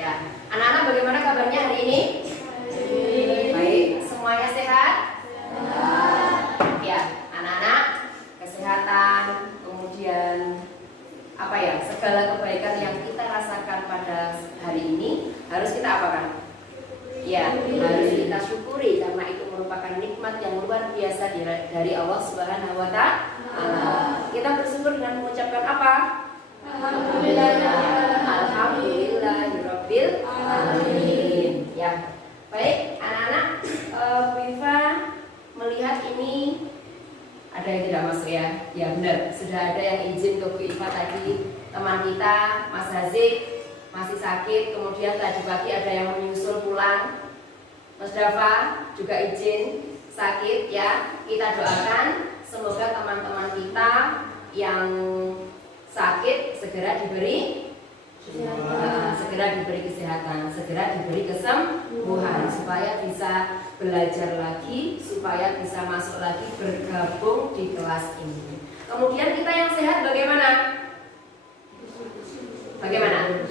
Ya, anak-anak bagaimana kabarnya hari ini? Baik, semuanya sehat? Ya, anak-anak kesehatan, kemudian apa ya, segala kebaikan yang kita rasakan pada hari ini harus kita apakan? Ya, harus kita syukuri karena itu merupakan nikmat yang luar biasa dari Allah Subhanahu wa Ta'ala. Kita bersyukur dengan mengucapkan apa? Alhamdulillahirabbil alamin. Ya. Baik, anak-anak, Bu Iva melihat ini ada yang tidak masuk ya? Ya benar, sudah ada yang izin ke Bu Iva tadi. Teman kita, Mas Hazik, masih sakit. Kemudian tadi pagi ada yang menyusul pulang. Mas Dava juga izin sakit ya. Kita doakan semoga teman-teman kita yang sakit segera diberi kesehatan, segera diberi kesembuhan supaya bisa belajar lagi, supaya bisa masuk lagi bergabung di kelas ini. Kemudian kita yang sehat bagaimana? Bagaimana?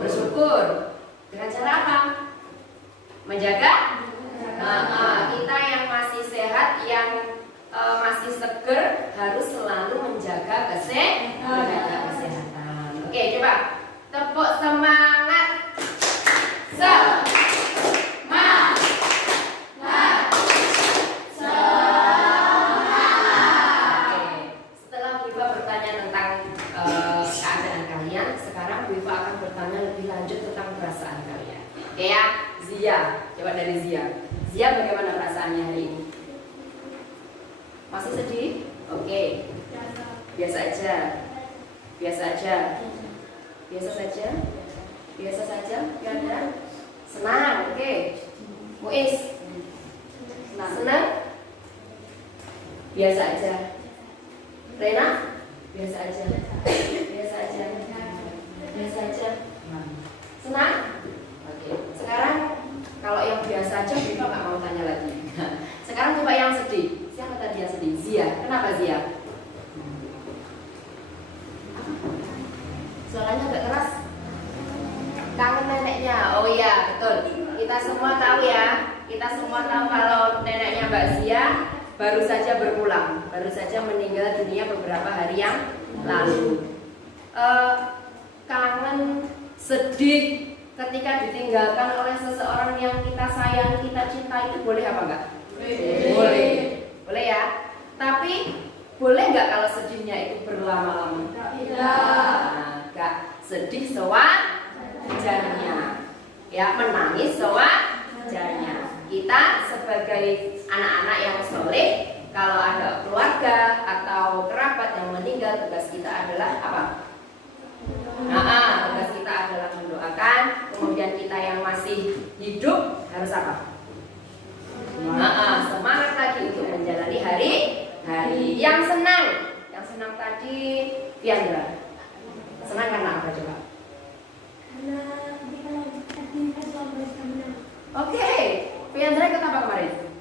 Bersyukur. Dengan cara apa? Menjaga kita yang masih sehat, yang masih seger harus selalu menjaga kesehatan. Oke, coba tepuk semangat. Semangat. Oke, setelah Bu Iva bertanya tentang keadaan kalian, sekarang Bu Iva akan bertanya lebih lanjut tentang perasaan kalian. Oke ya, Zia, coba dari Zia. Zia, bagaimana perasaannya hari ini? Masih sedih? Oke. Biasa aja. Biasa aja. Biasa saja. Biasa saja. Ganda. Senang. Oke. Muiz. Senang? Biasa aja. Rena? Biasa aja. Biasa aja. Biasa aja. Senang? Oke. Sekarang kalau yang biasa aja kita nggak mau tanya lagi. Sekarang coba yang sedih. Siapa tadi yang sedih? Zia. Kenapa Zia? Suaranya agak keras. Kangen neneknya. Oh iya, betul. Kita semua tahu ya. Kita semua tahu kalau neneknya Mbak Zia baru saja berpulang, baru saja meninggal dunia beberapa hari yang lalu. Kangen, sedih ketika ditinggalkan oleh seseorang yang kita sayang, kita cinta, itu boleh apa enggak? Boleh. Boleh ya. Tapi boleh nggak kalau sedihnya itu berlama-lama? Nah, nggak sedih sewajarnya, ya menangis sewajarnya. Kita sebagai anak-anak yang soleh, kalau ada keluarga atau kerabat yang meninggal, tugas kita adalah apa? Tugas kita adalah mendoakan. Kemudian kita yang masih hidup harus apa? Semangat lagi untuk menjalani hari yang senang. Yang senang tadi Fiandra. Senang karena apa coba? Karena kita lanjutkan timnas Wabres menang. Oke, Fiandra ikut apa kemarin?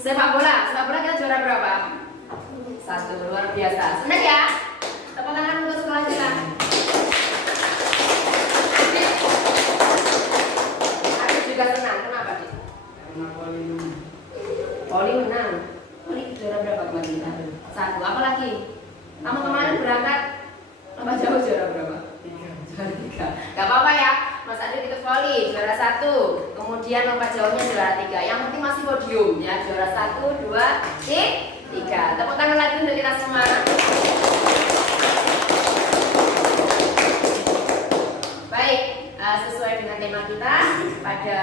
Sepak bola. Sepak bola kita juara berapa? 1, luar biasa. Senang ya? Tepuk tangan untuk sekolah kita. Aku juga senang. Kenapa sih? Poli menang. Poli juara berapa kemarin? 1. Apa lagi? Kamu kemarin berangkat lomba jauh juara berapa? 3. Gak apa-apa ya. Mas Adit itu voli juara 1. Kemudian lomba jauhnya juara 3. Yang penting masih podium ya. Juara 1, 2, 3. Tepuk tangan lagi untuk kita semua. Baik, sesuai dengan tema kita pada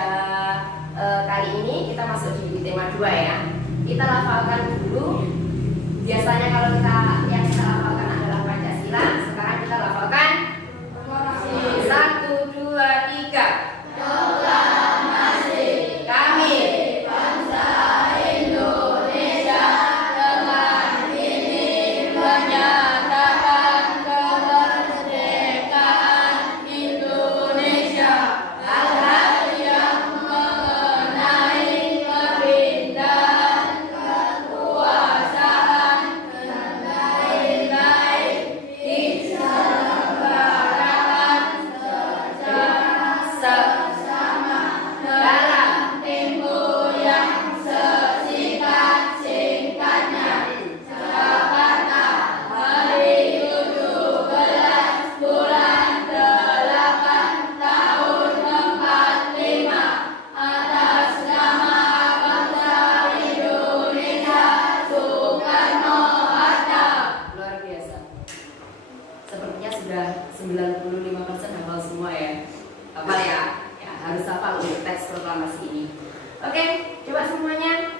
kali ini kita masuk di tema 2 ya. Kita lafalkan dulu. Biasanya kalau yang kita lafalkan adalah Pancasila. Sekarang kita lafalkan 1, 2, 3. Proklamasi kami bangsa Indonesia dengan ini menyatakan kemerdekaan Indonesia. Hal-hal yang proklamasi ini. Oke, coba semuanya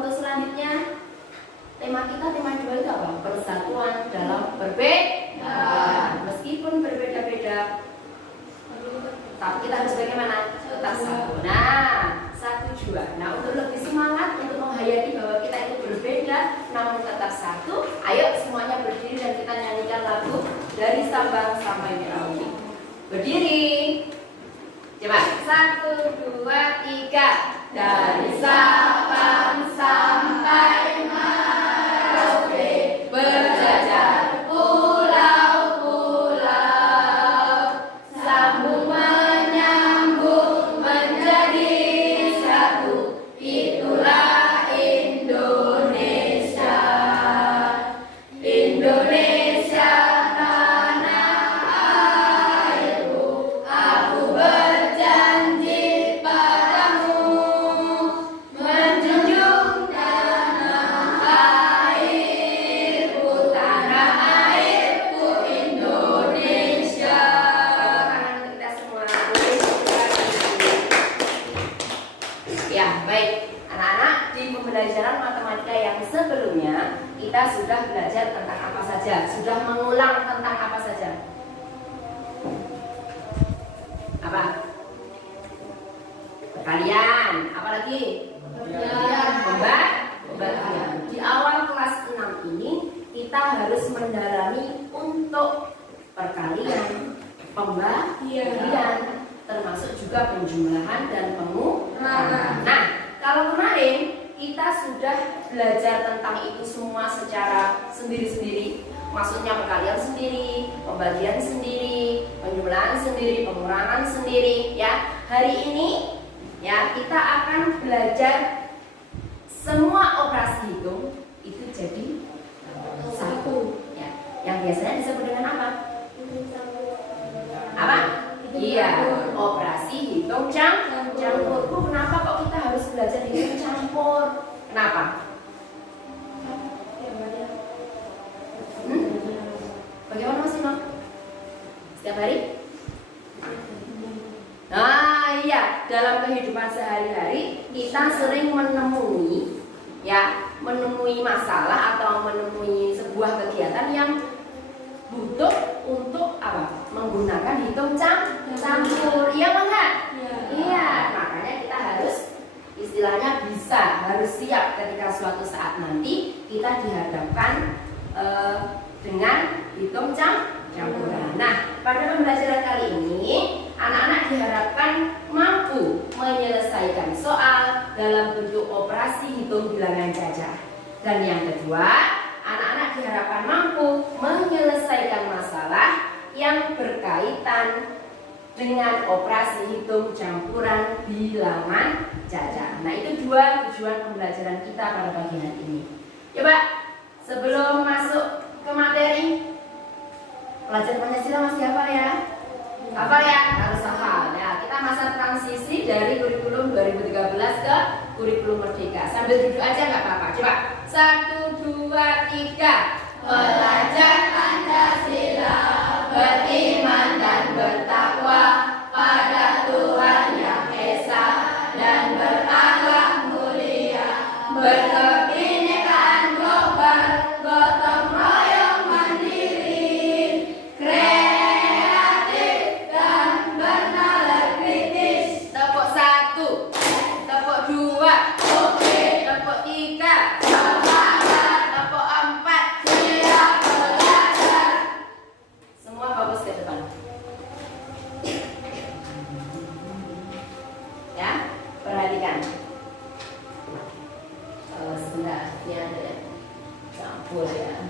untuk selanjutnya tema 2 itu apa? Persatuan dalam berbeda. Meskipun berbeda-beda, tapi kita harus bagaimana? Tetap satu. Nah, 1, 2. Nah, untuk lebih semangat untuk menghayati bahwa kita itu berbeda namun tetap satu, ayo semuanya berdiri dan kita nyanyikan lagu Dari Sabang Sampai Merauke. Berdiri. Coba 1, 2, 3. Dari Sabang sampai Merauke berjajar pulau-pulau, sambung menyambung menjadi satu, itulah Indonesia. Indonesia tanah airku, aku berjanji padamu menjunjung tanah airku Indonesia. Tangan kita semua. Ya, baik. Anak-anak, di pembelajaran matematika yang sebelumnya kita sudah belajar tentang apa saja? Sudah mengulang tentang apa saja? Apa? Perkalian. Apa lagi? Pembagian. Di awal kelas 6 ini kita harus mendalami untuk perkalian, pembagian, termasuk juga penjumlahan dan pengurangan. Nah, kalau kemarin kita sudah belajar tentang itu semua secara sendiri-sendiri. Maksudnya perkalian sendiri, pembagian sendiri, penjumlahan sendiri, pengurangan sendiri, ya. Hari ini ya kita akan belajar semua operasi hitung itu jadi satu, ya. Yang biasanya disebut dengan apa? Apa? Iya, operasi hitung campur. Bu, kenapa kok kita harus belajar hitung campur? Kenapa? Bagaimana Mas Ino? Setiap hari? Nah, iya, dalam kehidupan sehari-hari kita sering menemui masalah atau menemui sebuah kegiatan yang butuh untuk apa? Menggunakan hitung campur. Iya enggak? Iya, makanya kita harus istilahnya harus siap ketika suatu saat nanti kita dihadapkan dengan hitung campuran. Nah, pada pembelajaran kali ini anak-anak diharapkan mampu menyelesaikan soal dalam bentuk operasi hitung bilangan jajah. Dan yang kedua, anak-anak diharapkan mampu menyelesaikan masalah yang berkaitan dengan operasi hitung campuran bilangan jajah. Nah, itu 2 tujuan pembelajaran kita pada pagi hari ini. Coba sebelum masuk ke materi, pelajaran Pancasila masih hafal ya? Hafal ya? Harus hafal. Ya, kita masa transisi dari kurikulum 2013 ke kurikulum Merdeka. Sambil duduk aja nggak apa-apa. Coba 1, 2, 3. Belajar Pancasila, beriman dan bertakwa pada Tuhan Yang Esa dan berakhlak mulia, berkebinekaan global, gotong royong mandiri, kreatif dan bernalar kritis. Tepuk 1, tepuk 2, oke, tepuk 3, semangat, tepuk 4, siap belajar. Semua fokus ke depan. Ya, perhatikan. Sebentar, ini ada ya. Campur ya.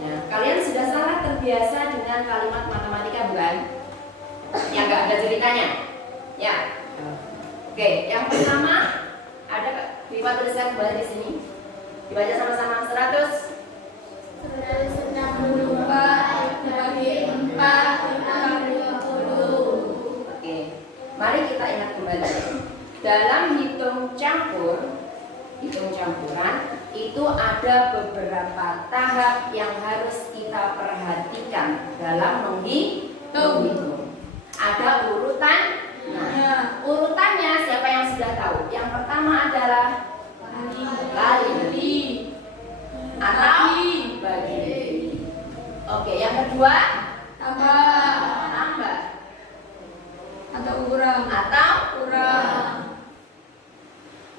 Ya, kalian sudah sangat terbiasa dengan kalimat matematika bukan? Yang nggak ada ceritanya. Ya. Oke, yang pertama ada Viva tuliskan kembali di sini. Dibaca sama-sama 100. 164 dibagi 4 50. Oke, mari kita ingat kembali. Dalam hitung campuran itu itu ada beberapa tahap yang harus kita perhatikan dalam menghitung. Ada urutan. Nah, urutannya siapa yang sudah tahu? Yang pertama adalah kali atau bagi. Oke, yang kedua tambah atau kurang.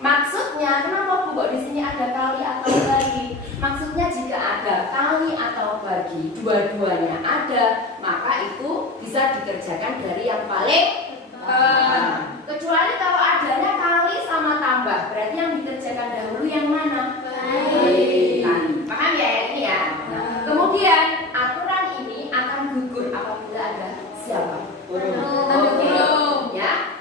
Maksudnya kenapa Bu kok di sini ada kali atau bagi? Maksudnya jika ada kali atau bagi, dua-duanya ada, maka itu bisa dikerjakan dari yang paling kecuali kalau adanya kali sama tambah, berarti yang dikerjakan dahulu yang mana? Kali. Paham ya ini ya? Kemudian aturan ini akan gugur apabila ada siapa? Burung. Ya.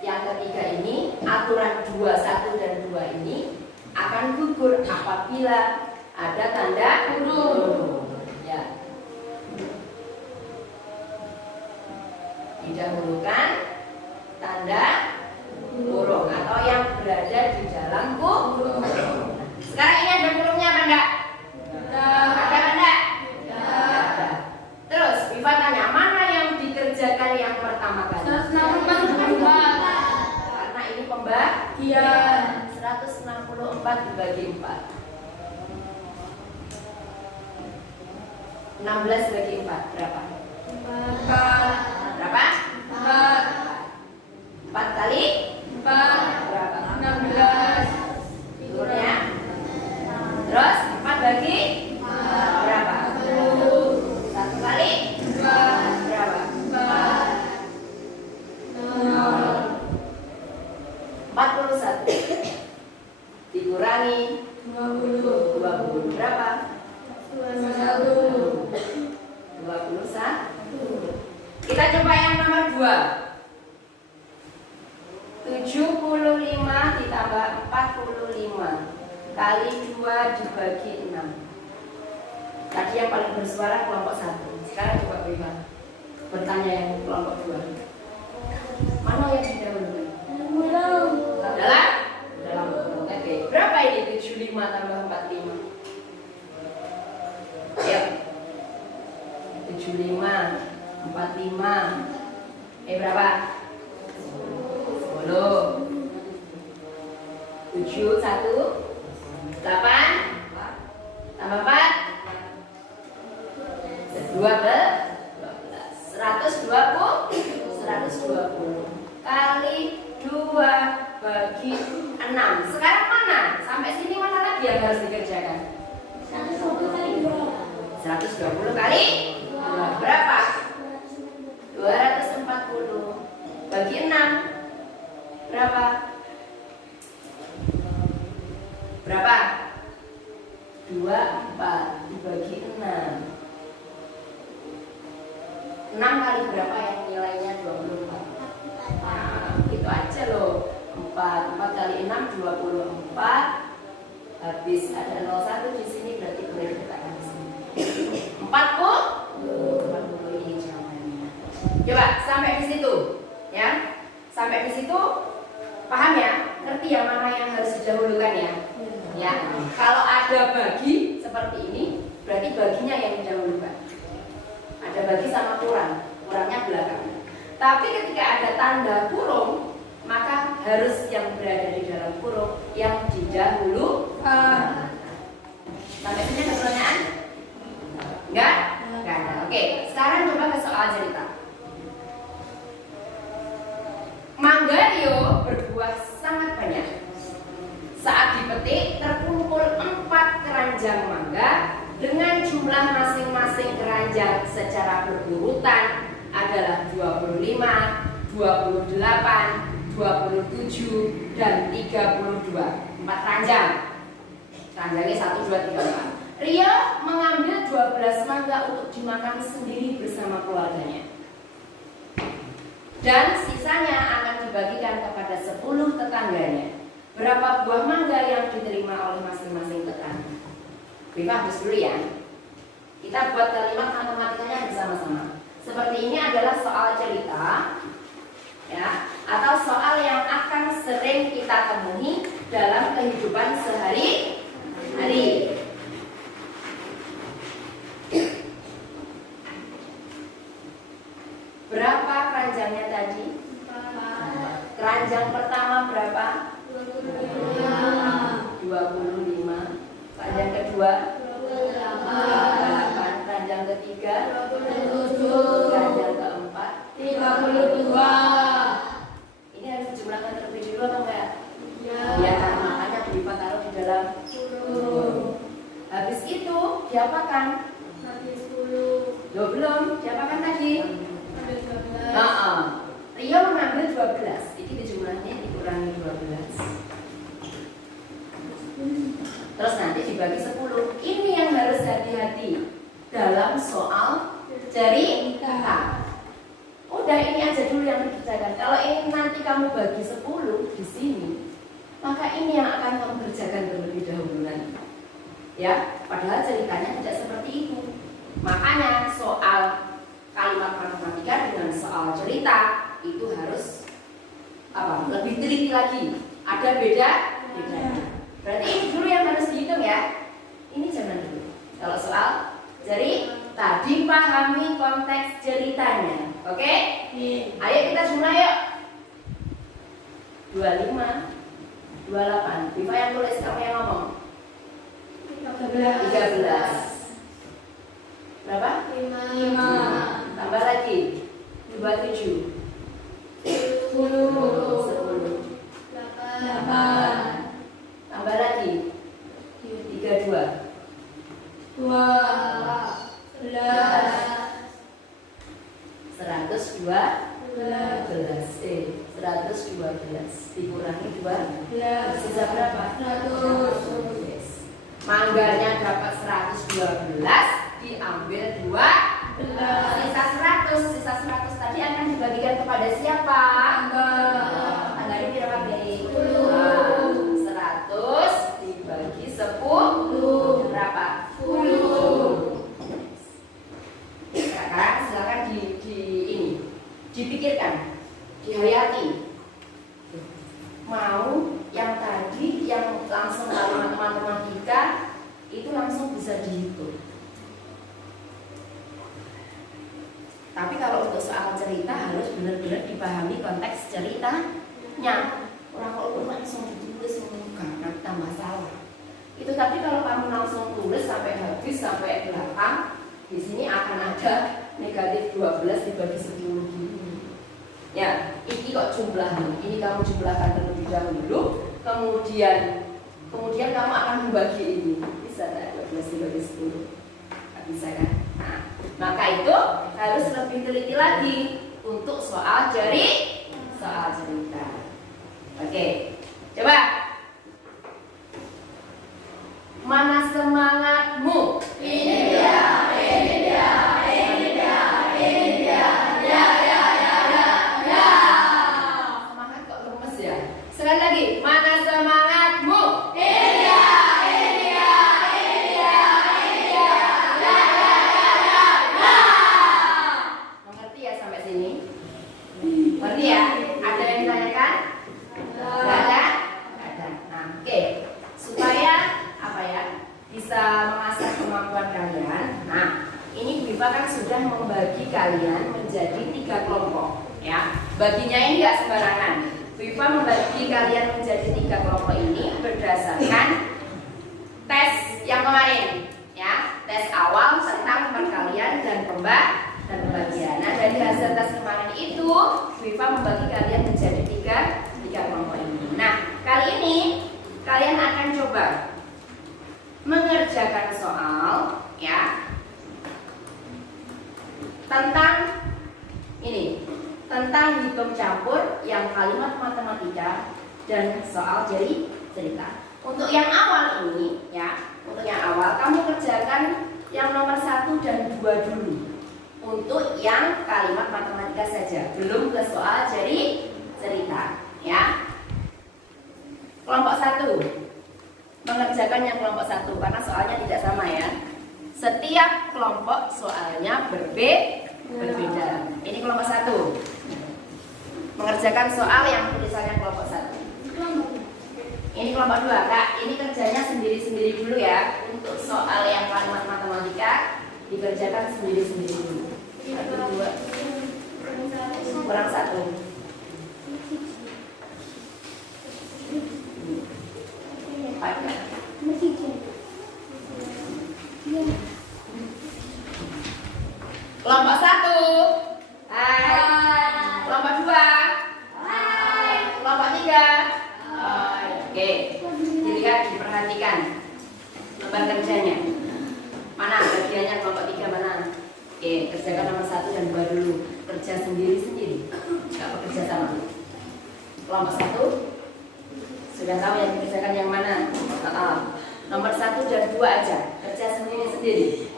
Yang ketiga ini aturan 2, 1 dan 2 ini akan gugur apabila ada tanda burung. Ya. Didahulukan tanda burung atau yang berada di dalam burung. Sekarang ini ada burungnya apa enggak? Ada apa enggak? Ada. Terus Viva tanya, mana yang dikerjakan yang pertama kali? 164. Karena ini pembagian 164 dibagi 4. 16 bagi 4 berapa? 4. Berapa? 4 kali 4. berapa? 16. Turunnya. Terus 4 bagi berapa? 1 kali 4. berapa? 41 dikurangi 20 berapa? 21. 21. Kita coba yang nomor 2. 75 ditambah 45 kali 2 dibagi 6. Tadi yang paling bersuara kelompok 1. Sekarang coba Viva bertanya yang kelompok 2. Mana yang didahulukan? Dalam burung. Oke. Berapa ini 75 tambah 45? Ya. 75 45 berapa? 10. 7 1 8 tambah 4 120 kali 2 bagi 6. Sekarang mana? Sampai sini mana lagi yang harus dikerjakan? 120 kali 2. 120 kali 2 berapa? 240 bagi 6 berapa? Berapa? 24 dibagi 6. 6 kali berapa yang nilainya 24? Nah, itu aja loh. 4 kali 6 24. Habis ada 01 di sini, berarti boleh dikatakan di sini. 40 ini jawabannya. Coba sampai di situ, ya. Sampai di situ paham ya? Ngerti yang mana yang harus didahulukan ya? Ya. Kalau ada bagi seperti ini, berarti baginya yang didahulukan. Ada bagi sama kurang, kurangnya belakangan. Tapi ketika ada tanda kurung, maka harus yang berada di dalam kurung yang didahulukan. Sampai sini ada pertanyaan? Enggak? Enggak ada. Oke, sekarang coba ke soal cerita. Mangga Rio berbuah sangat banyak. Saat dipetik terkumpul 4 keranjang mangga dengan jumlah masing-masing keranjang secara berurutan adalah 25, 28, 27 dan 32. 4 keranjang. Keranjangnya 1, 2, 3, 4. Rio mengambil 12 mangga untuk dimakan sendiri bersama keluarganya. Dan sisanya akan dibagikan kepada 10 tetangganya. Berapa buah mangga yang diterima oleh masing-masing tetangga? Viva habis dulu ya. Kita buat kalimat matematikanya bersama-sama. Seperti ini adalah soal cerita, ya, atau soal yang akan sering kita temui dalam kehidupan sehari-hari. Hari. Berapa keranjangnya tadi? Keranjang pertama berapa? 25. Keranjang kedua? 8. Keranjang ketiga? 27. Keranjang keempat? 32. Ini harus dijumlahkan terlebih dulu atau enggak? Ya. Ya, makanya Iva taruh di dalam 10. Habis itu diapakan? Habis 10. Loh, belum, diapakan tadi? Ada 12. Rio mengambil 12. Ini dijumlahnya dikurangi 12. Terus nanti dibagi 10. Ini yang harus hati-hati dalam soal cerita. Udah, ini aja dulu yang dikerjakan. Kalau ini nanti kamu bagi 10 di sini, maka ini yang akan kamu kerjakan terlebih dahulu nanti. Ya, padahal ceritanya tidak seperti itu. Makanya soal kalimat matematika dengan soal cerita itu harus lebih teliti lagi. Ada beda? Berarti ini dulu yang harus dihitung ya. Ini jangan dulu. Kalau soal cerita, dipahami konteks ceritanya. Oke? Ayo kita jumlah yuk. 25, 28. Viva yang tulis, kamu yang ngomong. 13. Berapa? 5. Tambah lagi. 27. 10. 8. Tambah lagi. 32. 2. 11. 112. 112 dikurangi 2 sisa berapa? 100. Yes. Manggarnya dapat 112 diambil 2 sisa 100 tadi akan dibagikan kepada siapa? Tanggalnya berapa Beli? 100 dibagi 10 berapa? 10. Sekarang silakan dipikirkan, dihayati. Mau yang tadi yang langsung kalimat matematika itu langsung bisa dihitung. Tapi kalau untuk soal cerita harus benar-benar dipahami konteks ceritanya. Orang kalau langsung ditulis karena tambah salah. Itu tapi kalau kamu langsung tulis sampai habis sampai belakang, di sini akan ada negatif 12 dibagi 10 gini. Ya, ini kok jumlahnya. Ini kamu jumlahkan terlebih dahulu, kemudian kamu akan membagi ini. Bisa tak 12 dibagi 10? Nggak bisa kan? Nah, maka itu harus lebih teliti lagi untuk soal cerita. Oke, coba. Mana semangatmu? Ini dia. Semangat kok lemes ya? Sekali lagi, mana semangatmu? Mengerti ya sampai sini? Mengerti ya? Ada yang ditanyakan? Nggak ada? Nggak ada. Nah, oke. Supaya bisa mengasah kemampuan kalian. Nah, ini Bu Iva kan sudah membagi kalian menjadi 3 kelompok, ya. Baginya ini nggak sembarangan. Bu Iva membagi kalian menjadi 3 kelompok ini berdasarkan tes yang kemarin, ya. Tes awal tentang perkalian dan pembagian. Nah, dari hasil tes kemarin itu, Bu Iva membagi kalian menjadi 3 kelompok ini. Nah, kali ini kalian akan coba mengerjakan soal, ya, tentang hitung campur yang kalimat matematika dan soal cerita. Untuk yang awal ini, ya, untuk yang awal kamu kerjakan yang nomor 1 dan 2 dulu. Untuk yang kalimat matematika saja, belum ke soal cerita, ya. Kelompok 1 mengerjakan yang kelompok 1 karena soalnya tidak sama ya. Setiap kelompok soalnya berbeda. Ini kelompok 1 mengerjakan soal yang tulisannya kelompok 1. Ini kelompok 2, Kak. Ini kerjanya sendiri-sendiri dulu ya. Untuk soal yang kalimat matematika dikerjakan sendiri-sendiri dulu. 1, 2, kurang 1. Kelompok 1. Hai. Kelompok 2. Hai. Kelompok 3. Hai. Oke. Dilihat, diperhatikan lembar kerjanya. Mana bagiannya kelompok 3 mana? Oke, kerjakan nomor 1 dan 2 dulu. Kerja sendiri-sendiri. Enggak bekerja sama. Kelompok 1 sudah tahu yang dikerjakan yang mana? Nomor 1 dan 2 aja. Kerja sendiri-sendiri.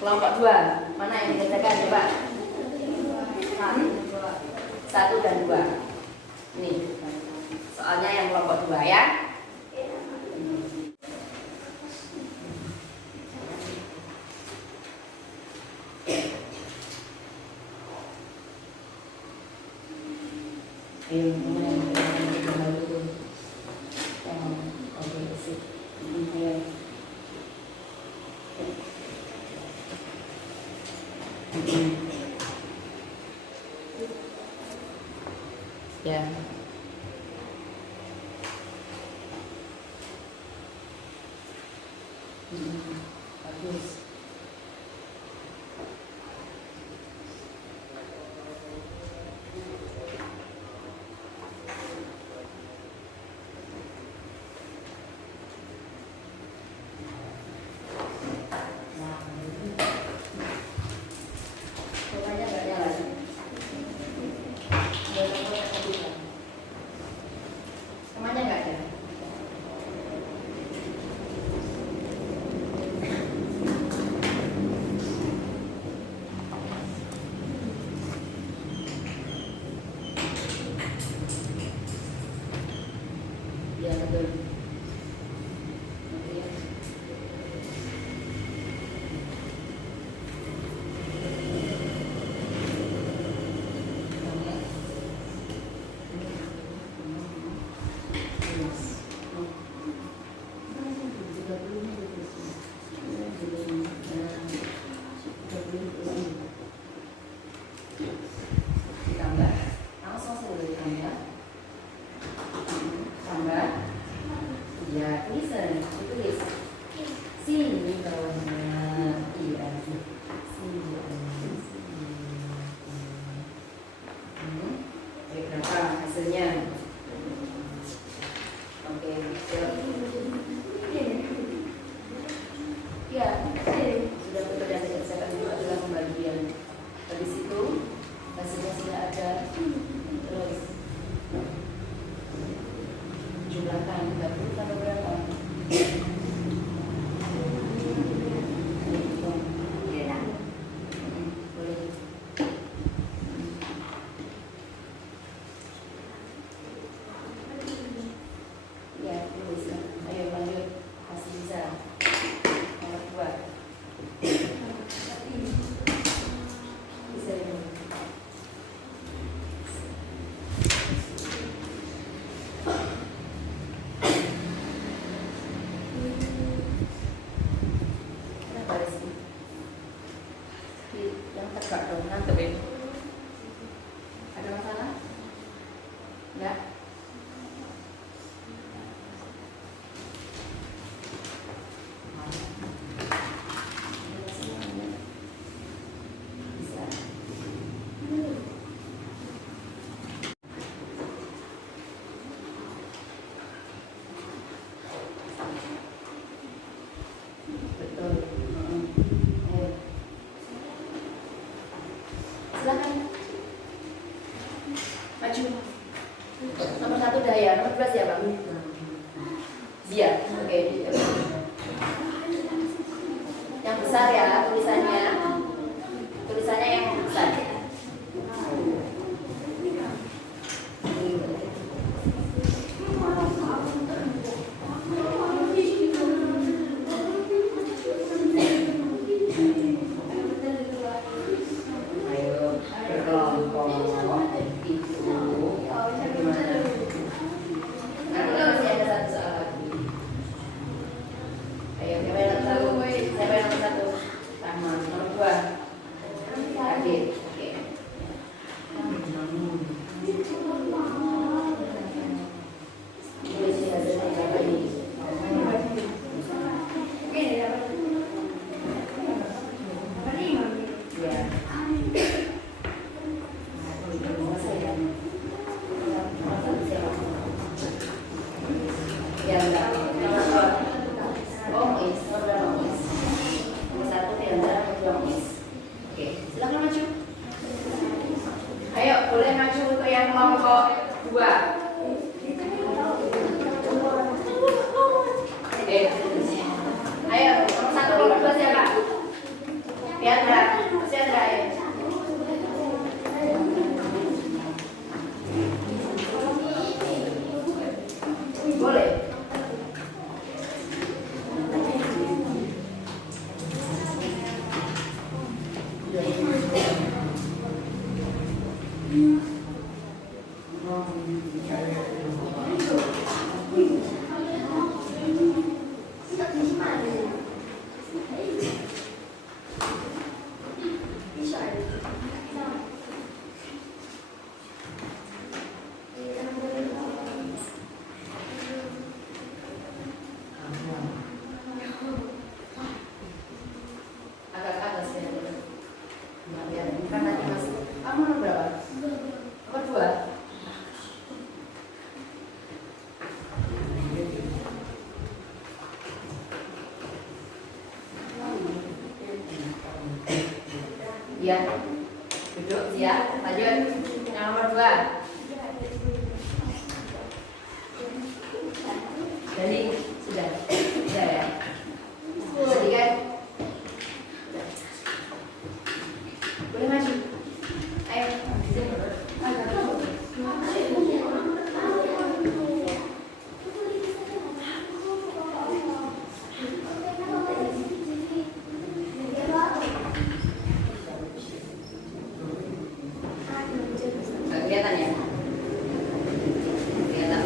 Kelompok 2, mana yang dikerjakan coba? 1 dan 2. Nih, soalnya yang kelompok 2 ya. Ya. Bagus. Pokoknya nggak nyala. Temannya nggak ada. Ya betul. Oke. Ditambah, langsung saja ditambah. Tambah. Ya, listen, ditulis. Sini bawahnya. Iya, sini. Oke, berapa hasilnya? Oke, siap. Ya, sudah bekerja saya juga adalah pembagian. Habis itu hasilnya sudah ada. Terus jumlahkan 30 tambah berapa? Boleh. Ya, tulis. Ayo lanjut. Masih bisa. Nomor 2. Bisa ini. Kenapa sih? Yang tegak dong, nangkepin. Ada masalah? Enggak? Bisa. Betul. Ayo. Silakan. Maju. Nomor 1 udah ya, nomor 2 siapa? Zia. Oke. Yang besar ya tulisannya. Tulisannya yang besar. Ayo berkelompok itu gimana? Nanti Piandra, Piandra ya. Boleh. Agak ke atas ya. Nah, biar kan tadi masih. Kamu nomor berapa? Nomor 2. Iya. Duduk siap. Lanjut. Yang nomor 2. Jadi sudah. Sudah ya. Jadi kan. Boleh maju. Ayo. Nggak kelihatan ya? Kelihatan.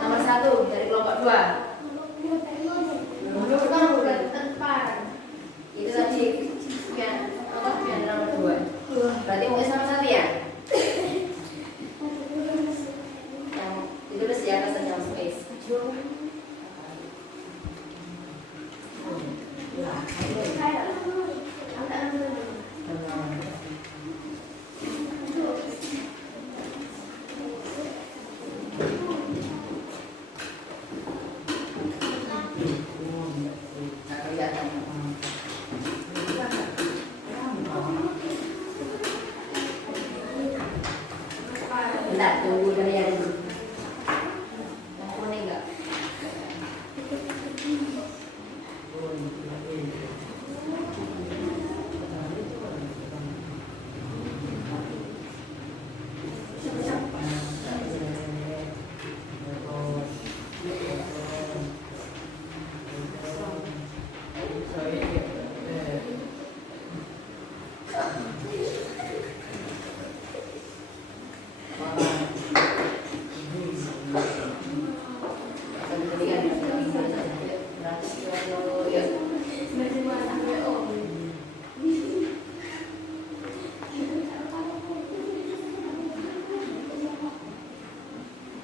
Nomor 1 dari kelompok 2. Bukan tepat. Itu tadi pian nomor 2. Berarti mungkin sama satu ya? Yang ditulis di atas yang space. Nggak kelihatan. Bentar, tunggu kalian dulu. Yang kuning enggak?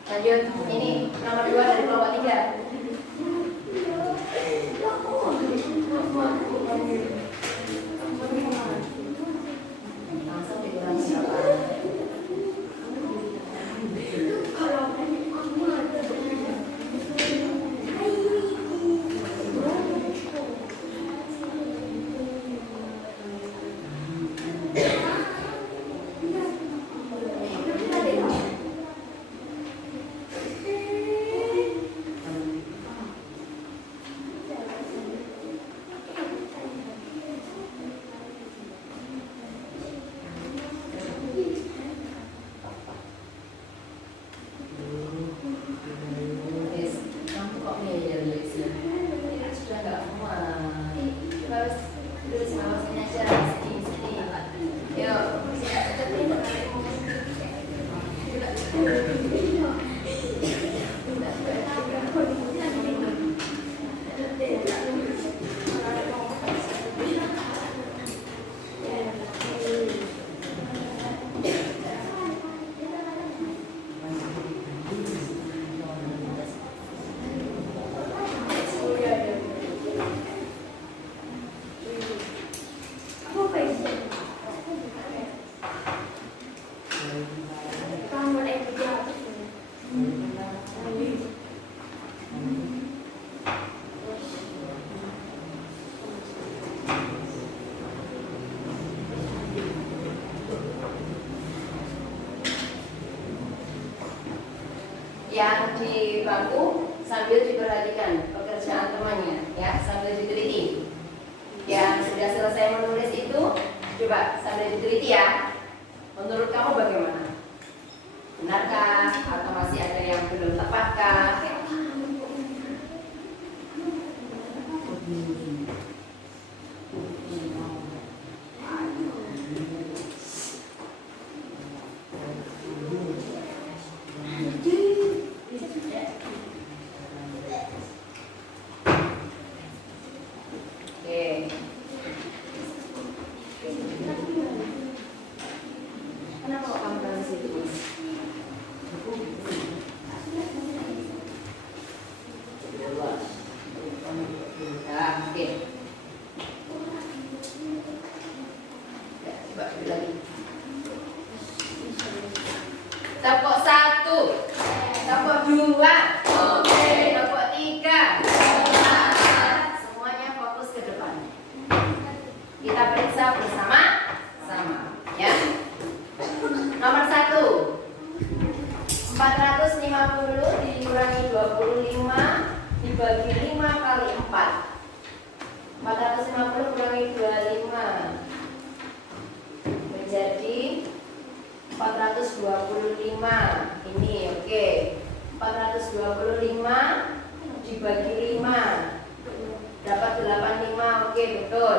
Lanjut, ini nomor 2 dari kelompok 3. Langsung dikurangi berapa? Yang di bangku sambil diperhatikan pekerjaan temannya, ya, sambil diteliti. Yang sudah selesai menulis itu, coba sambil diteliti ya. Menurut kamu bagaimana? Benarkah atau masih ada yang belum tepatkah? Oke. Kenapa kok kamu dari situ, Mas? Nah, oke. Ya, coba ambil lagi. Tepuk 1, tepuk 2, oke, tepuk 3. Semuanya fokus ke depan. Kita periksa bersama-sama, ya. Nomor 1, 450 dikurangi 25 dibagi 5 kali 4. 450 kurangi 25 menjadi 425. Ini oke. 425 dibagi 5 dapat 85. Oke, betul.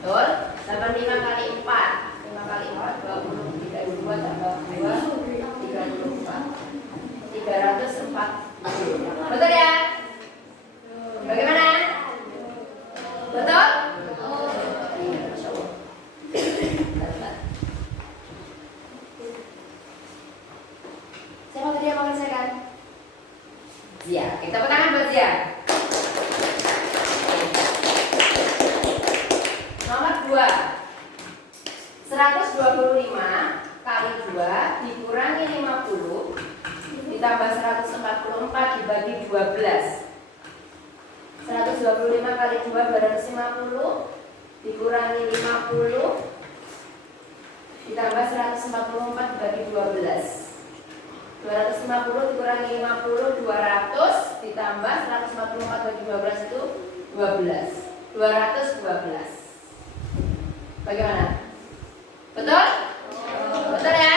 Betul? 85 kali 4. 5 kali 4 20, 32 tambah 2 34. 340. Betul ya? Bagaimana? Betul? Iya, Masya Allah. Siapa tadi yang mengerjakan? Zia. Kita tepuk tangan buat Zia. Nomor 2, 125 kali 2 dikurangi 50 ditambah 144 dibagi 12. 125 kali 2 250 dikurangi 50 ditambah 144 dibagi 12. 250 dikurangi 50 200 ditambah 144 bagi 12 itu 12. 212. Bagaimana? Betul? Betul ya?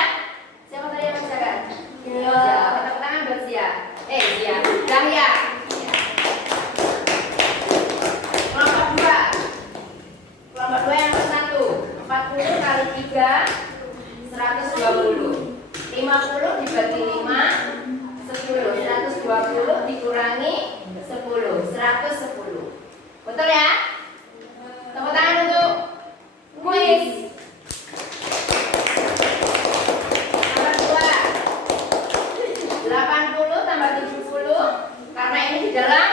Siapa tadi yang mengerjakan? Ya. Tepuk tangan buat Zia. Zia. Dahya. Kelompok 2. Kelompok 2 yang ke-1. 40 kali 3 120. 50 dibagi 5 10. 120 dikurangi 10 110. Betul ya? Tepuk tangan untuk kuis. Nomor 2, 80 tambah 70. Karena ini di dalam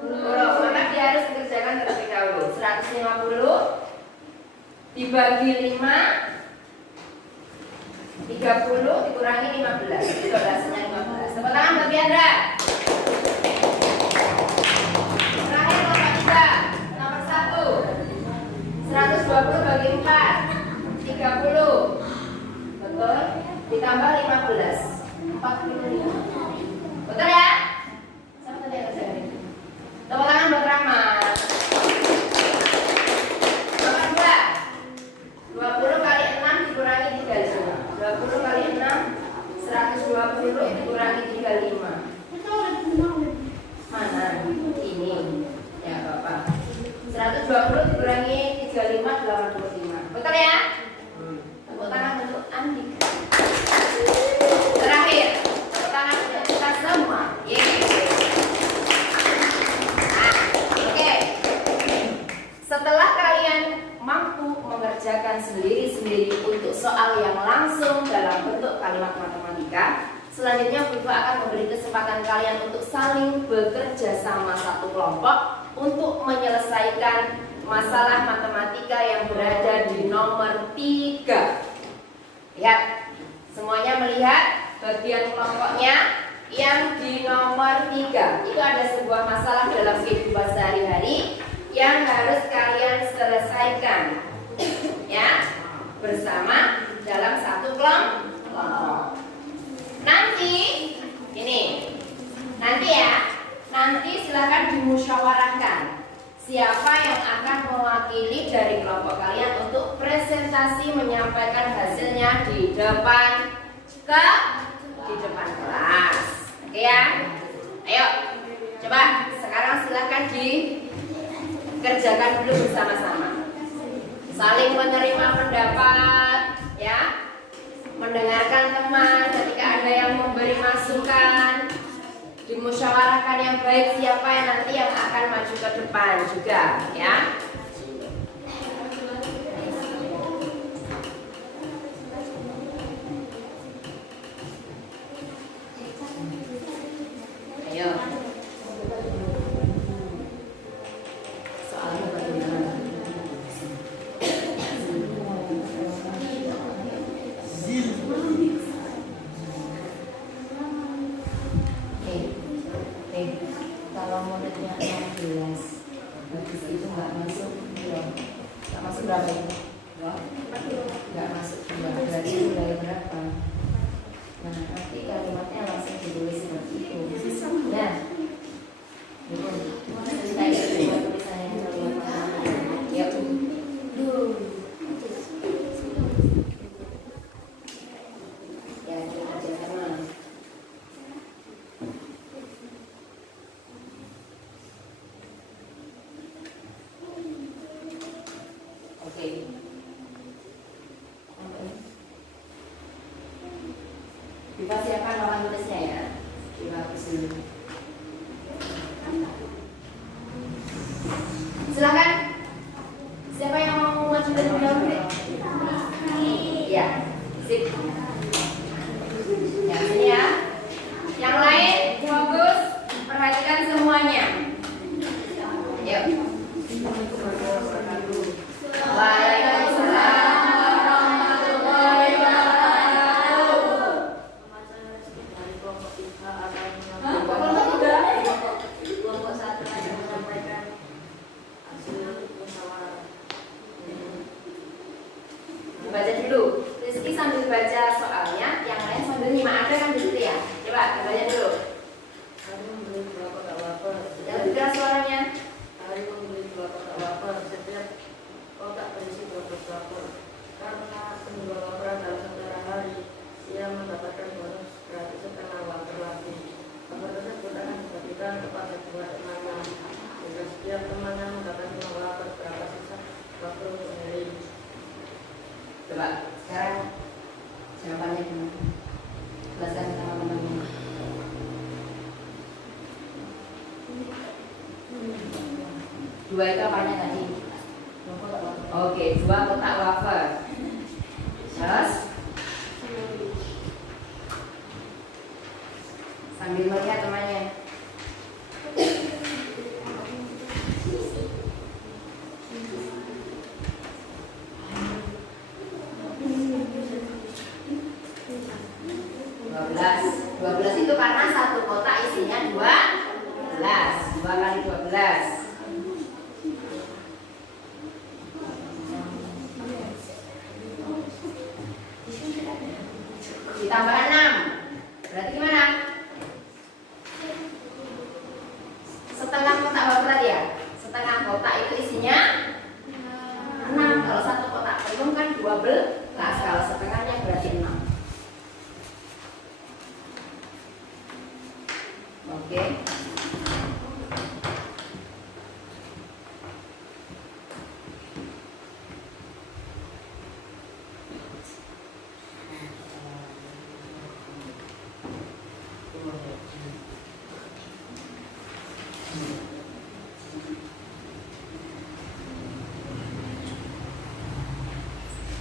huruf, maka dia harus dikerjakan terlebih dahulu. 150 dibagi 5 30 dikurangi 15. Itu hasilnya 15. Tepuk tangan buat Diandra. Terakhir nomor 3. Nomor 1, 120 bagi 4 30. Betul? Ditambah 15 45. Betul ya? Siapa tadi yang kerjakan ini? Tepuk tangan buat Rahmat. Nomor 2, 20 kali 6 dikurangi 35. 20 kali 6 120 dikurangi 35. Mana? Ini. Ya, Bapak. 120 dikurangi 35 85. Betul ya? Tepuk tangan untuk Andika. Terakhir, tepuk tangan untuk kita semua. Oke. Setelah kalian mampu mengerjakan sendiri-sendiri untuk soal yang langsung dalam bentuk kalimat matematika, selanjutnya Bu akan memberi kesempatan kalian untuk saling bekerja sama satu kelompok untuk menyelesaikan masalah matematika yang berada di nomor 3. Lihat, semuanya melihat bagian kelompoknya yang di nomor 3. Itu ada sebuah masalah dalam kehidupan sehari-hari yang harus kalian selesaikan, ya, bersama dalam satu kelompok. Nanti Ini nanti ya, nanti silakan dimusyawarahkan siapa yang akan mewakili dari kelompok kalian untuk presentasi menyampaikan hasilnya di depan kelas. Oke ya? Ayo, coba sekarang silakan dikerjakan dulu bersama-sama. Saling menerima pendapat, ya. Mendengarkan teman ketika ada yang memberi masukan, dimusyawarahkan yang baik siapa yang nanti yang akan maju ke depan juga, ya. Ayo. Soalnya bagaimana? Kalau muridnya 16 habis itu nggak masuk nggak masuk berapa itu? Nggak masuk 2 berarti nilai berapa? Nah nanti kalimatnya langsung ditulis seperti itu. Nah kita isi tulisannya kalimat ya. Ya kita kerjakan. Oke. Kita siapkan lawan tulisnya ya. Kita hapus dulu. Silakan. Siapa yang mau maju dari dahulu? Iya. Sip. Yang sini ya. Yang lain fokus perhatikan semuanya. Yuk. Waalaikumsalam warahmatullahi wabarakatuh. Kelompok 1 akan menyampaikan hasil musyawarah. Dibaca dulu. Rizky sambil baca soalnya, yang lain sambil nyimak. Ada kan di situ ya? Coba dibaca dulu. Hari membeli 2 kotak wafer. Yang lebih keras suaranya. Hari membeli 2 kotak wafer. Setiap kotak berisi 12 wafer. Karena penjual wafer adalah saudara Hari, ia mendapatkan bonus gratis setengah wafer lagi. Wafer tersebut akan dibagikan kepada 2 temannya. Jika setiap temannya mendapat 5 wafer, berapa sisa wafer untuk Hari? Coba sekarang jawabannya gimana? Jelaskan ke teman-teman. Dua itu apanya tadi? Oke, 2 kotak wafer. Terus sambil melihat temannya. Dua belas itu karena satu kotak isinya 12. 2 kali 12. Ditambah 6. Berarti gimana? Setengah kotak wafer tadi ya? Setengah kotak itu isinya 6. Kalau satu kotak penuh kan 12. Kalau setengahnya berarti 6. Oke.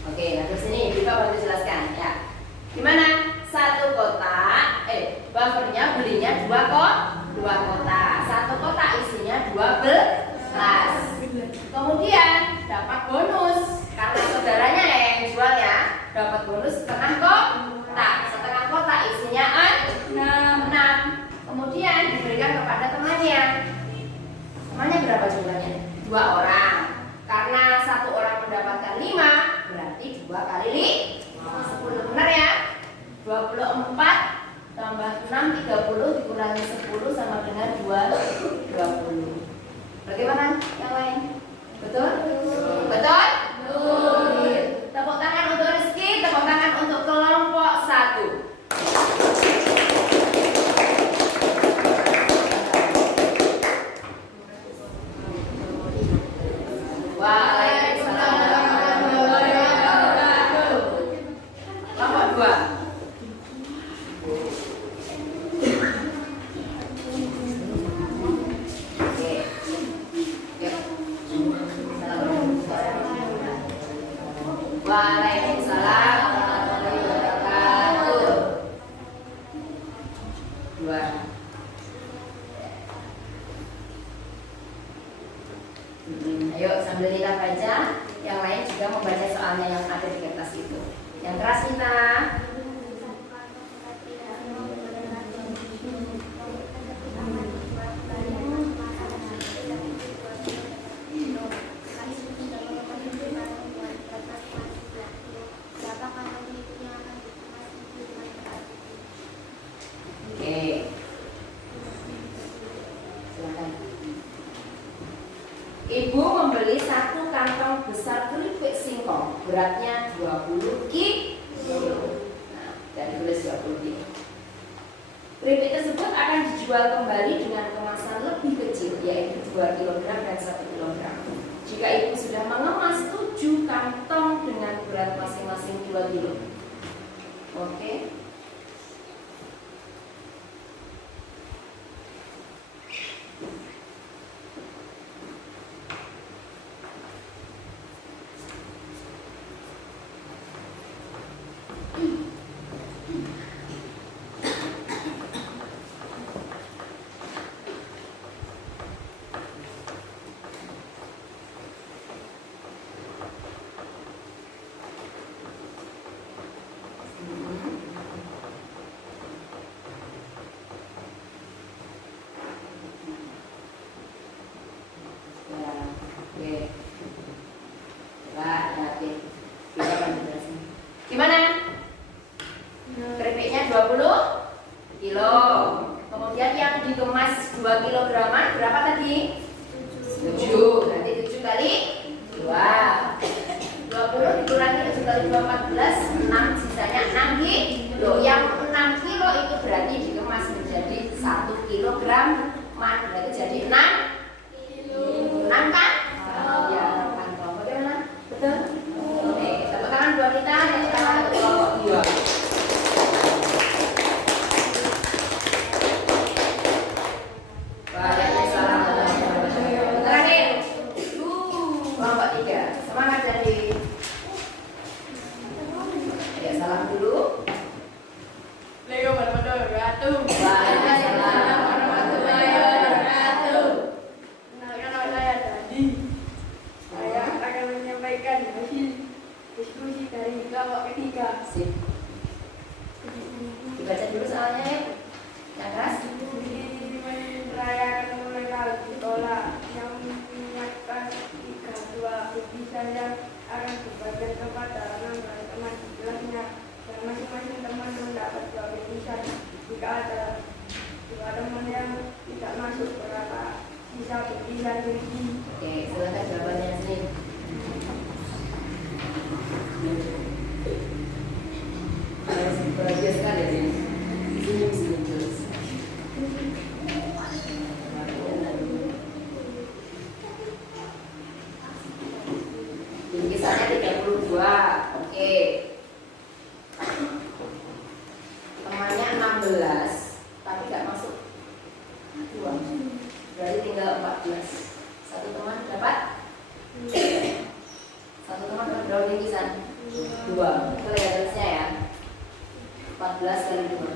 Oke, nah terus ini Biva bantu jelaskan ya. Gimana? Satu kotak, wafernya belinya 2 kotak. Satu kotak isinya 12. Kemudian dapat bonus karena saudaranya yang jual ya, dapat bonus setengah kotak. Setengah kotak isinya 6. Kemudian diberikan kepada temannya. Temannya berapa jumlahnya? 2 orang. Karena 1 orang mendapatkan 5, berarti 2 kali 10, benar ya? 24 tambah 6 30 dikurangi 10 sama dengan 2 20. Bagaimana yang lain? Betul? Betul? Tepuk tangan untuk Rizky, tepuk tangan untuk kelompok 1. Waalaikumsalam warahmatullahi wabarakatuh. Kelompok 2. Oke. Yuk. Waalaikumsalam warahmatullahi wabarakatuh. 2. Ayo sambil kita baca, yang lain juga membaca soalnya yang ada di kertas itu. Yang keras kita. Oke. Silakan. Ibu membeli 1 kantong besar keripik singkong, beratnya 20 kilo. Nah, dan tulis 20 kilo. Keripik tersebut akan dijual kembali dengan kemasan lebih kecil, yaitu 2 kg dan 1 kg. Jika ibu sudah mengemas 7 kantong dengan berat masing-masing 2 kilo. Oke. Gimana? Keripiknya 20 kilo. Kemudian yang dikemas 2 kilograman berapa tadi? 7. Berarti 7 kali 2. 20 dikurangi 7 kali 2 14, 6 sisanya 6 kilo. Yang 6 kilo itu berarti dikemas menjadi 1 kilogram. Berarti jadi 6 kilo. 6 kan? Ya, kantong. Bagaimana? Betul? Oke, tepuk tangan buat kita. Tepuk tangan untuk kelompok 2. Waalaikumsalam. Terakhir, kelompok 3. Semangat jadi. Ya, salam dulu. Assalamualaikum warahmatullahi wabarakatuh. Waalaikumsalam warahmatullahi wabarakatuh. Kenalkan nama saya Dandi. Saya akan menyampaikan hasil diskusi dari kelompok ketiga. Sip. Dibaca dulu soalnya ya. Yang keras. Merayakan mengenal sekolah yang mengingatkan 3 bukti saya akan dibagikan kepada teman-teman di kelasnya dan masing-masing teman mendapat 2 bingkisan. Jika ada 2 teman yang tidak masuk berapa sisa bingkisan ini. Oke, silakan jawabannya sini. Bahagia sekali ya ini. Senyum terus. Bingkisannya 32. Oke. Temannya 16, tapi nggak masuk 2. Berarti tinggal 14. Satu teman dapat? Satu teman dapat berapa bingkisan? 2. Itu lihatnya ya. 14 kali 2.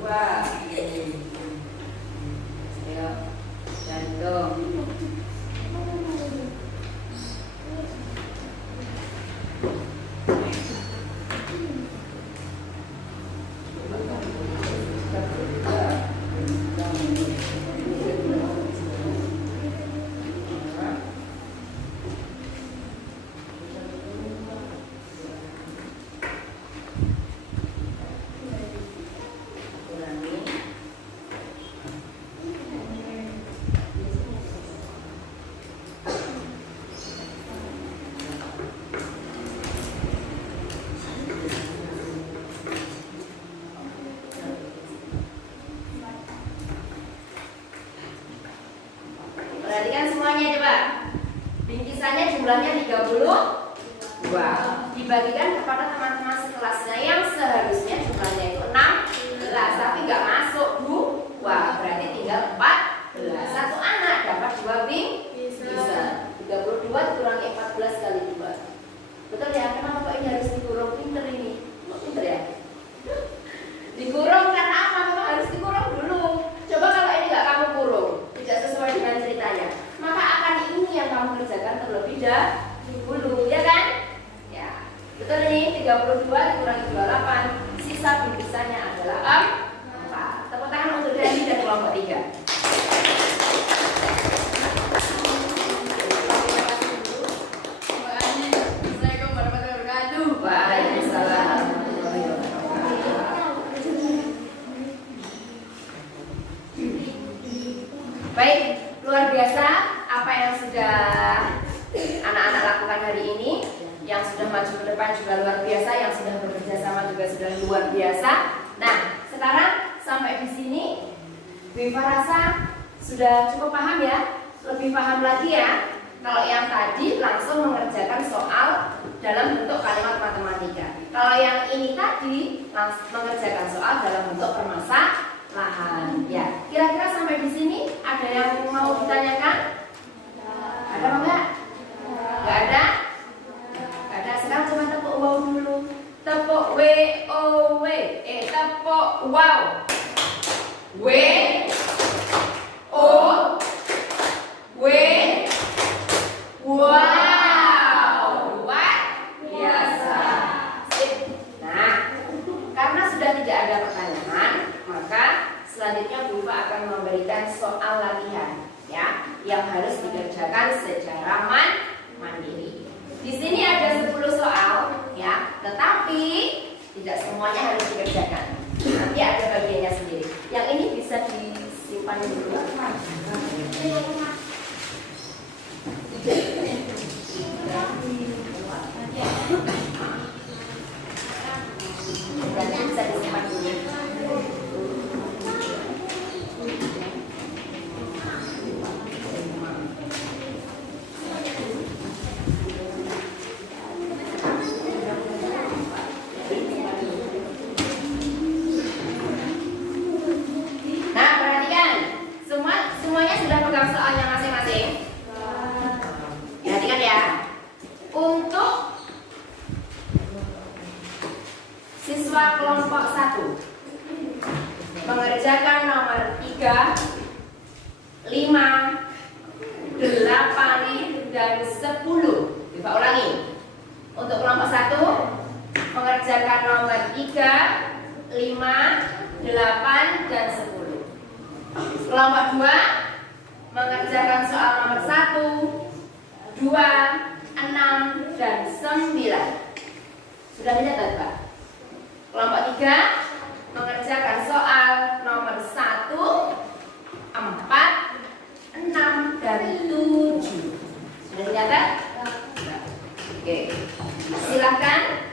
Wah. semuanya coba. Bingkisannya jumlahnya 32. Dibagikan kepada teman-teman sekelasnya yang seharusnya jumlahnya itu 16, tapi nggak masuk 2. Berarti tinggal 14. Satu anak dapat 2 bingkisan. 32 dikurangi 14 kali 2. Betul ya? Kenapa kok ini harus dikurung? Pinter ini. Pinter ya? Dikurung karena apa? Memang harus dikurung dulu. Coba kalau ini nggak kamu kurung, tidak sesuai dengan ceritanya, maka akan ini yang kamu kerjakan terlebih dahulu, ya kan? Ya, betul ini. 32 dikurangi 28, sisa bingkisannya adalah 4. Tepuk tangan untuk Dani dan kelompok 3. Baik, luar biasa apa yang sudah anak-anak lakukan hari ini. Yang sudah maju ke depan juga luar biasa, yang sudah bekerja sama juga sudah luar biasa. Nah, sekarang sampai di sini Viva rasa sudah cukup paham ya. Lebih paham lagi ya kalau yang tadi langsung mengerjakan soal dalam bentuk kalimat matematika. Kalau yang ini tadi langsung mengerjakan soal dalam bentuk permasalahan. Ya, kira-kira sampai di sini ada yang mau ditanyakan? Ada apa enggak? Enggak ada? Enggak ada. Sekarang coba tepuk wow dulu. Tepuk W-O-W. Tepuk wow. W-O-W. Wow. Luar biasa. Sip. Nah, karena sudah tidak ada pertanyaan, maka selanjutnya Bu Iva akan memberikan soal latihan ya, yang harus dikerjakan secara mandiri. Di sini ada 10 soal ya, tetapi tidak semuanya harus dikerjakan. Nanti ada bagiannya sendiri. Yang ini bisa disimpan dulu. Dan bisa disimpan dulu. Semuanya sudah pegang soalnya masing-masing. Perhatikan ya. Untuk siswa kelompok 1 mengerjakan nomor 3, 5, 8, dan 10. Coba ulangi. Untuk kelompok 1 mengerjakan nomor 3, 5, 8, dan 10. Kelompok 2 mengerjakan soal nomor 1, 2, 6, dan 9. Sudah dicatat, Pak? Kelompok 3 mengerjakan soal nomor 1, 4, 6, dan 7. Sudah dicatat? Oke. Silakan.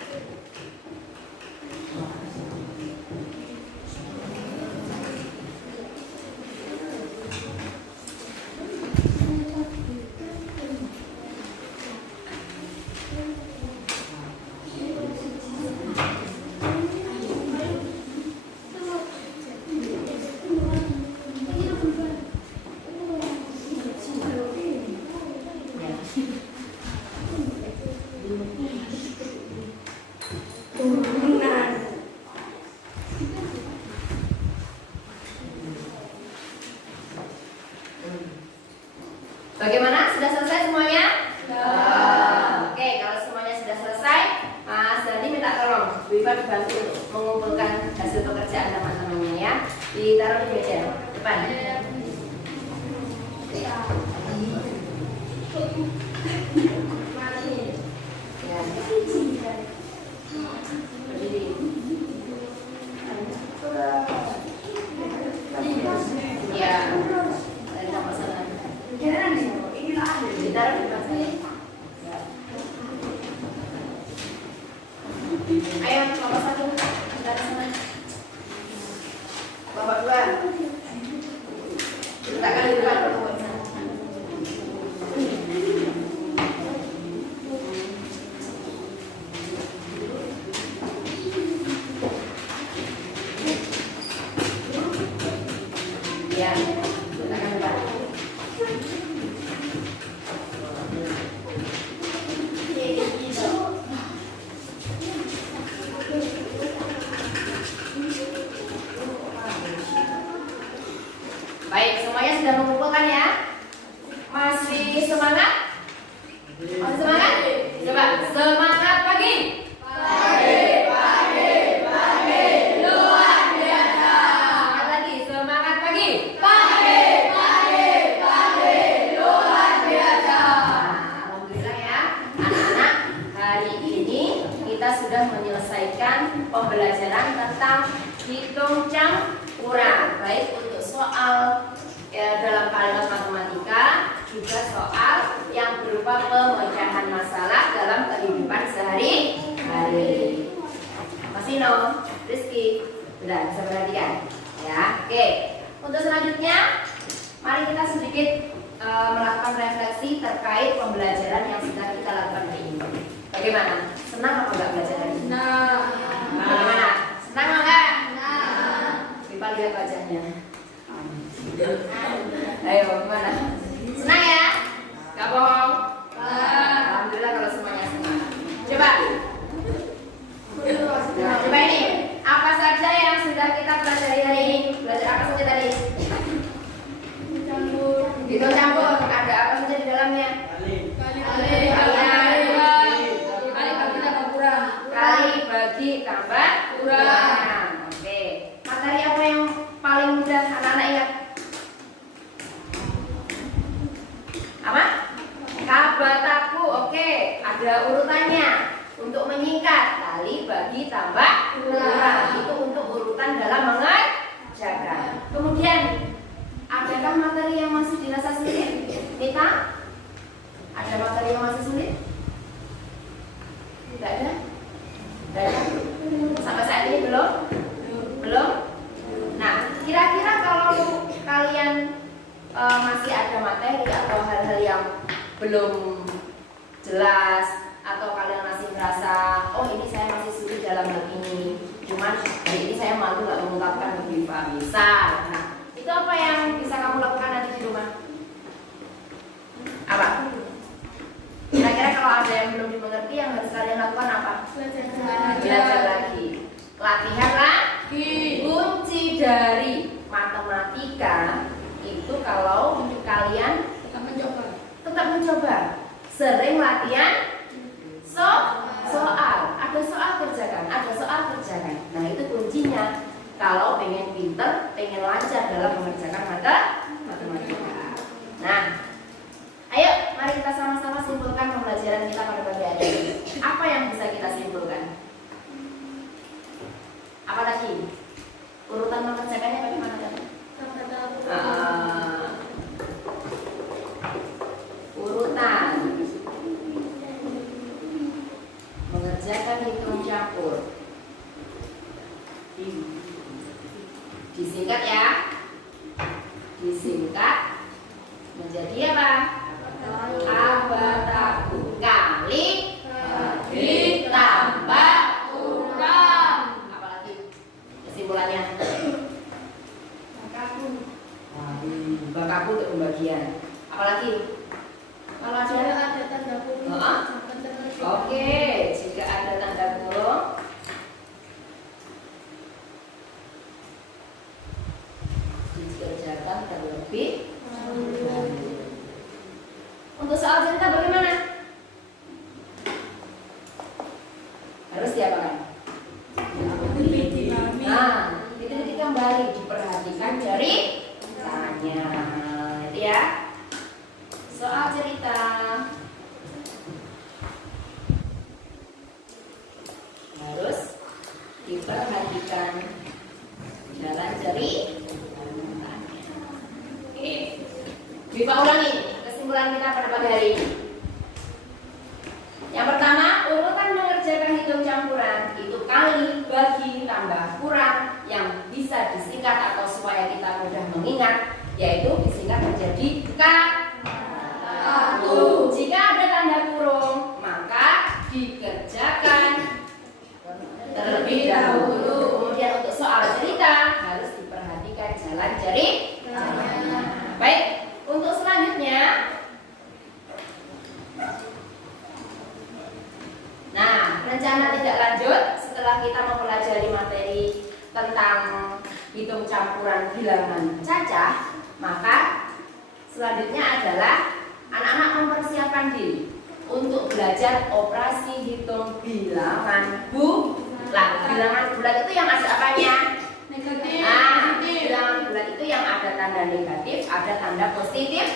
Bagaimana? Sudah selesai semuanya? Oke, kalau semuanya sudah selesai, Mas Dani minta tolong Bu Iva dibantu untuk mengumpulkan hasil pekerjaan teman-temannya ya. Ditaruh di meja depan. Ya. Ditaruh di depan saya. Ayo, kelompok 1 dari sana. Kelompok 2 letakkan di depan kelompok sana. ini kita sudah menyelesaikan pembelajaran tentang hitung campuran, baik untuk soal dalam kalimat matematika, juga soal yang berupa pemecahan masalah dalam kehidupan sehari-hari. Masih no, Rizky, sudah bisa perhatikan ya. Oke, untuk selanjutnya mari kita sedikit melakukan refleksi terkait pembelajaran yang sudah kita lakukan hari ini. Bagaimana? Senang apa enggak belajar hari ini? Nah, Bagaimana? Senang enggak? Senang. Kita lihat wajahnya. Ayo, gimana? Senang ya? Gak bohong? Alhamdulillah kalau semuanya senang. Coba. Nah, coba ini. Apa saja yang sudah kita pelajari hari ini? Belajar apa saja tadi? Hitung campur. Ada apa saja di dalamnya? Kali, bagi, tambah, kurang. Oke. Materi apa yang paling mudah anak-anak ingat? Apa? Kabataku. Oke. Ada urutannya. Untuk menyingkat, kali, bagi, tambah, kurang. Itu untuk urutan dalam mengerjakan. Kemudian, adakah materi yang masih dirasa sulit? Nita? Ada materi yang masih sulit? Tidak ada? Tidak ada? Sampai saat ini belum? Belum? Nah, kira-kira kalau kalian masih ada materi atau hal-hal yang belum jelas, atau kalian masih merasa, oh ini saya masih sulit dalam hal ini, cuman hari ini saya malu nggak mengungkapkan ke Viva, misal. Nah, itu apa yang bisa kamu lakukan nanti di rumah? Apa? Kira-kira kalau ada yang belum dimengerti, yang harus kalian lakukan apa? Belajar lagi. Latihan lagi. Kunci dari matematika itu kalau kalian tetap mencoba, sering latihan soal. Ada soal kerjakan, ada soal kerjakan. Nah, itu kuncinya. Kalau pengen pinter, pengen lancar dalam mengerjakan matematika. Nah, ayo mari kita sama-sama simpulkan pembelajaran kita pada pagi hari ini. Apa yang bisa kita simpulkan? Apa lagi? Urutan mengerjakannya bagaimana tadi? Urutan mengerjakan hitung campur. Disingkat ya. Disingkat menjadi apa? Kabataku. Kali, bagi, tambah, kurang. Apalagi kesimpulannya? Bakaku untuk pembagian. Apalagi? Kalau ada tanda kurung. Oke, jika ada tanda kurung, dikerjakan terlebih dahulu. Untuk soal cerita bagaimana? Harus diapakan? Nah, itu kembali diperhatikan dari caranya, itu ya. Soal cerita harus diperhatikan jalan ceritanya. Oke, Viva ulangi kesimpulan kita pada pagi hari ini. Yang pertama, urutan mengerjakan hitung campuran itu kali, bagi, tambah, kurang yang bisa disingkat atau supaya kita mudah mengingat, yaitu disingkat menjadi kabataku. Jika ada tanda kurung, maka dikerjakan terlebih dahulu. Kemudian untuk soal cerita harus diperhatikan jalan ceritanya. Baik, untuk selanjutnya, nah, rencana tidak lanjut setelah kita mempelajari materi tentang hitung campuran bilangan cacah, maka selanjutnya adalah anak-anak mempersiapkan diri untuk belajar operasi hitung bilangan bulat. Bilangan bulat itu yang ada apanya? Negatif. Nah, bilangan bulat itu yang ada tanda negatif, ada tanda positifnya.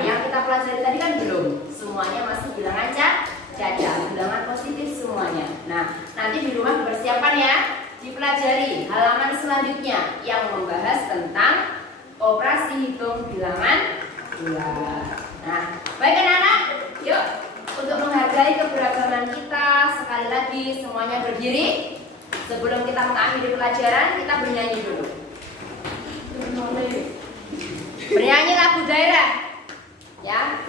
Yang kita pelajari tadi kan belum, semuanya masih bilangan cacah. caca, bilangan positif semuanya. Nah, nanti di rumah dipersiapkan ya, dipelajari halaman selanjutnya yang membahas tentang operasi hitung bilangan bulat. Nah, baik anak-anak, yuk untuk menghargai keberagaman kita, sekali lagi semuanya berdiri. Sebelum kita mengakhiri pelajaran, kita bernyanyi dulu. Bernyanyi lagu daerah, ya.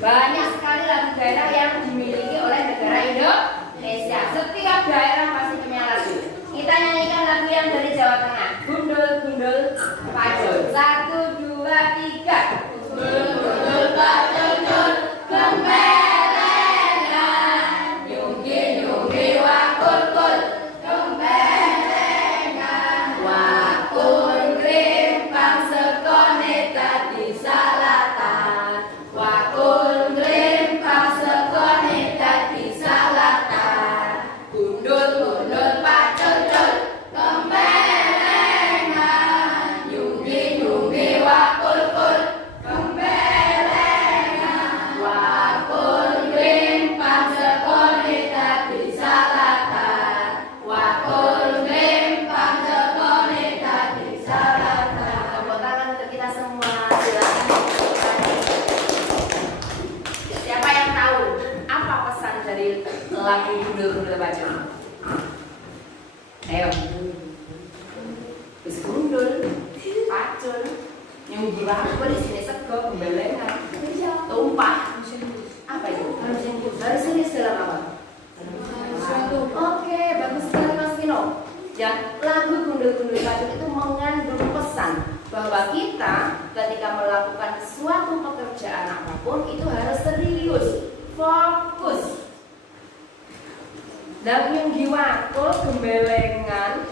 Banyak sekali lagu daerah yang dimiliki oleh negara Indonesia. Setiap daerah pasti punya lagu. Kita nyanyikan lagu yang dari Jawa Tengah. Gundul gundul pacul. 1, 2, 3. Gundul gundul pacul cul gembelengan. Nyunggi nyunggi wakul kul gembelengan. Wakul grimpang sekone tadi salatan. Wakul grimpang sekone tadi salatan. Gundul gundul pacul cul gembelengan. Nyunggi nyunggi wakul kul gembelengan. Wakul grimpang sekone tadi salatan. Wakul grimpang sekone tadi salatan. Tepuk tangan untuk kita semua. Silakan. Siapa yang tahu apa pesan dari lagu Gundul-Gundul Pacul? Ayo. Wis gundul, pacul, nyunggi wakul di sini sego gembelengan. Tumpah. Apa itu? Harus ini dalam apa? Oke, bagus sekali Mas Vino. Ya, lagu Gundul-Gundul Pacul itu mengandung pesan bahwa kita ketika melakukan suatu pekerjaan apapun itu harus serius, fokus. Dan nyunggi wakul gembelengan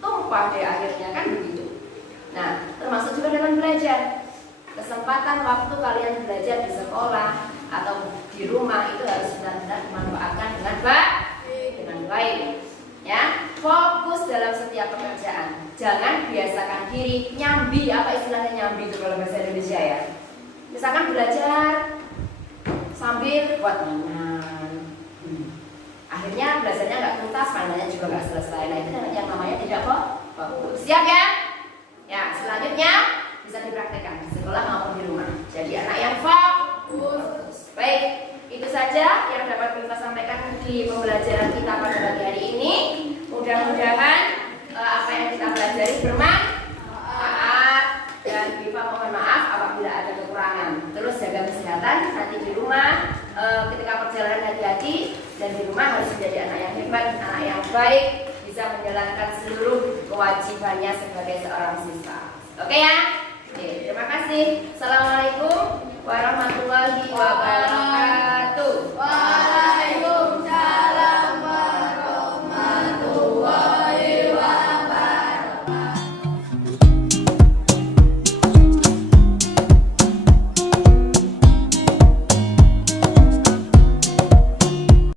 tumpah deh akhirnya, kan begitu. Nah, termasuk juga dalam belajar. Kesempatan waktu kalian belajar di sekolah atau di rumah itu harus benar-benar dimanfaatkan dengan baik. Ya, fokus dalam setiap pekerjaan. Jangan biasakan diri nyambi. Apa istilahnya nyambi itu kalau bahasa Indonesia ya? Misalkan belajar sambil buat mainan. Akhirnya belajarnya nggak tuntas, mainannya juga nggak selesai. Nah itu yang namanya tidak fokus. Siap ya? Ya, selanjutnya bisa dipraktekkan di sekolah maupun di rumah. Jadi anak yang fokus. Baik, itu saja yang dapat kita sampaikan di pembelajaran kita pada pagi hari ini. Mudah-mudahan apa yang kita pelajari bermanfaat, dan Viva mohon maaf apabila ada kekurangan. Terus jaga kesehatan nanti di rumah, ketika perjalanan hati-hati, dan di rumah harus menjadi anak yang hebat, anak yang baik, bisa menjalankan seluruh kewajibannya sebagai seorang siswa. Oke ya? Oke, terima kasih. Salam